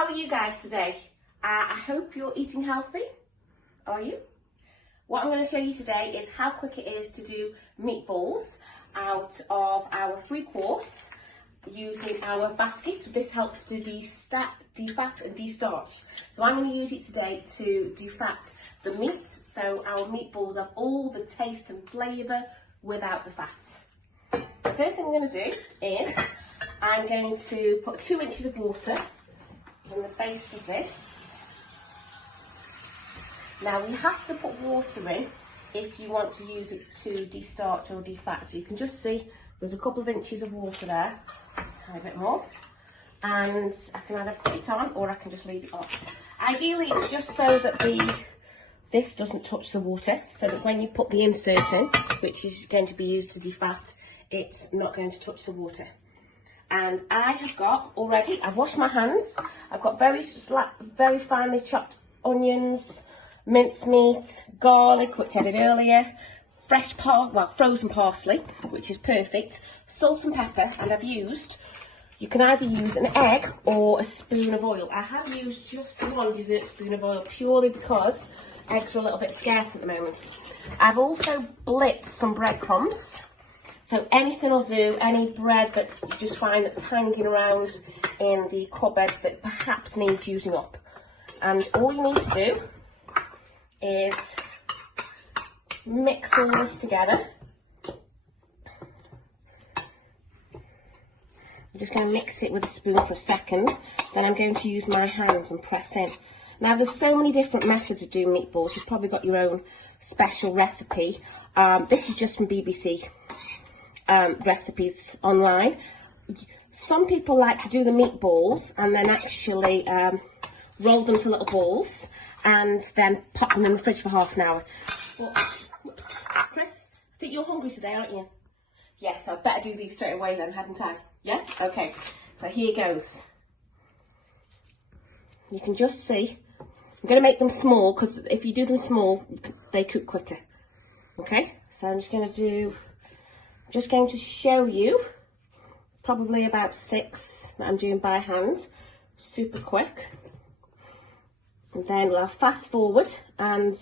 How are you guys today? I hope you're eating healthy. Are you? What I'm going to show you today is how quick it is to do meatballs out of our 3 quarts using our basket. This helps to defat and de-starch. So I'm going to use it today to defat the meat, so our meatballs have all the taste and flavour without the fat. The first thing I'm going to do is I'm going to put 2 inches of water in the base of this. Now we have to put water in if you want to use it to de-starch or defat. So you can just see there's a couple of inches of water there, a tiny bit more. And I can either put it on or I can just leave it off. Ideally it's just so that this doesn't touch the water, so that when you put the insert in, which is going to be used to defat, it's not going to touch the water. And I have got already, I've washed my hands, I've got very finely chopped onions, mincemeat, garlic, which I did earlier, frozen parsley, which is perfect, salt and pepper, and you can either use an egg or a spoon of oil. I have used just 1 dessert spoon of oil purely because eggs are a little bit scarce at the moment. I've also blitzed some breadcrumbs. So anything will do, any bread that you just find that's hanging around in the cupboard that perhaps needs using up. And all you need to do is mix all this together. I'm just going to mix it with a spoon for a second. Then I'm going to use my hands and press in. Now there's so many different methods of doing meatballs. You've probably got your own special recipe. This is just from BBC. Recipes online. Some people like to do the meatballs and then actually roll them to little balls and then pop them in the fridge for half an hour. But, whoops, Chris, I think you're hungry today, aren't you? Yes, I'd better do these straight away then, hadn't I? Yeah? Okay, so here goes. You can just see, I'm going to make them small because if you do them small, they cook quicker. Okay, so I'm just going to show you probably about 6 that I'm doing by hand, super quick. And then we'll fast forward and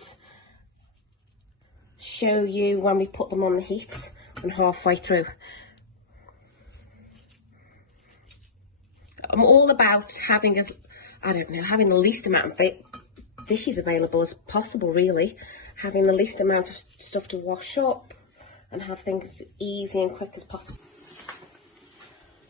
show you when we put them on the heat and halfway through. I'm all about having having the least amount of dishes available as possible, really. Having the least amount of stuff to wash up and have things as easy and quick as possible.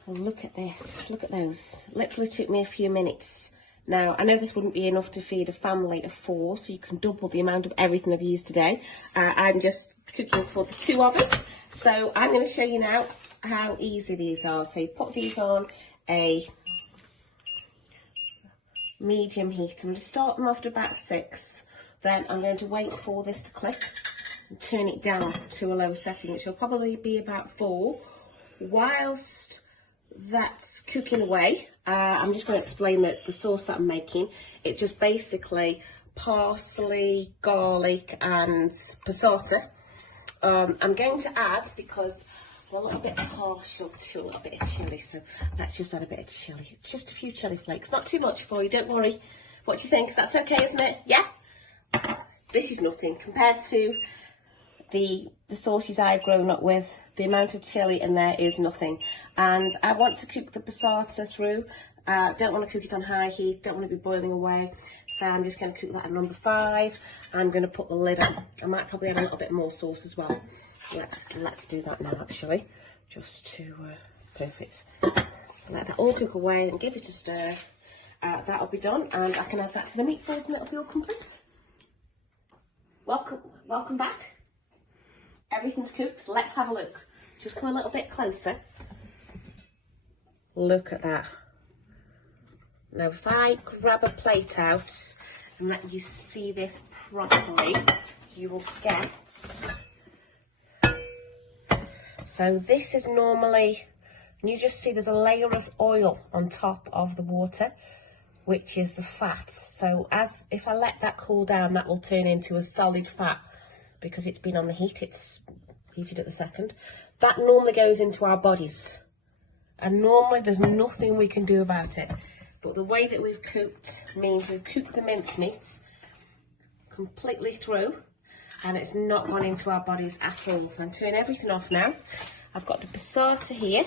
Oh, look at this, look at those. Literally took me a few minutes. Now, I know this wouldn't be enough to feed a family of 4, so you can double the amount of everything I've used today. I'm just cooking for the 2 of us, so I'm going to show you now how easy these are. So you put these on a medium heat. I'm going to start them after about 6. Then I'm going to wait for this to click and turn it down to a lower setting, which will probably be about 4. Whilst that's cooking away, I'm just going to explain the sauce that I'm making. It's just basically parsley, garlic and passata. I'm going to add, because I'm a little bit partial to a little bit of chilli, so let's just add a bit of chilli. Just a few chilli flakes, not too much for you, don't worry. What do you think? That's okay, isn't it? Yeah? This is nothing compared to the sauces I've grown up with. The amount of chilli in there is nothing. And I want to cook the passata through. Don't want to cook it on high heat, don't want to be boiling away. So I'm just going to cook that at number 5. I'm going to put the lid on. I might probably add a little bit more sauce as well. Let's do that now, actually. Just to, perfect. Let that all cook away and give it a stir. That'll be done, and I can add that to the meatballs and it'll be all complete. Welcome back. Everything's cooked, so let's have a look. Just come a little bit closer. Look at that. Now if I grab a plate out and let you see this properly, you will get... So this is normally, you just see there's a layer of oil on top of the water, which is the fat. So if I let that cool down, that will turn into a solid fat because it's been on the heat, it's heated at the second. That normally goes into our bodies. And normally there's nothing we can do about it. but the way that we've cooked means we've cooked the mincemeat completely through and it's not gone into our bodies at all. So I'm turning everything off now. I've got the passata here,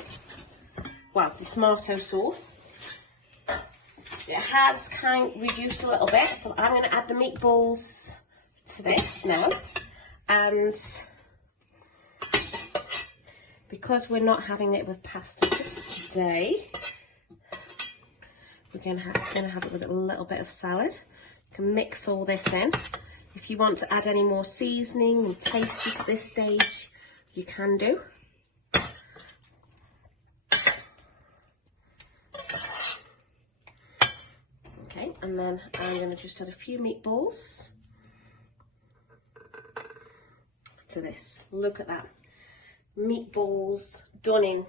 well, the tomato sauce. It has kind of reduced a little bit, so I'm going to add the meatballs to this now. And because we're not having it with pasta just today, we're going to have it with a little bit of salad. You can mix all this in. If you want to add any more seasoning and taste at this stage, you can do. Okay, and then I'm going to just add a few meatballs to this. Look at that. Meatballs done in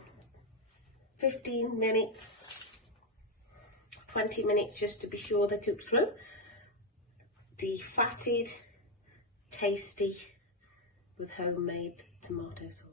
15 minutes, 20 minutes just to be sure they're cooked through. Defatted, tasty with homemade tomato sauce.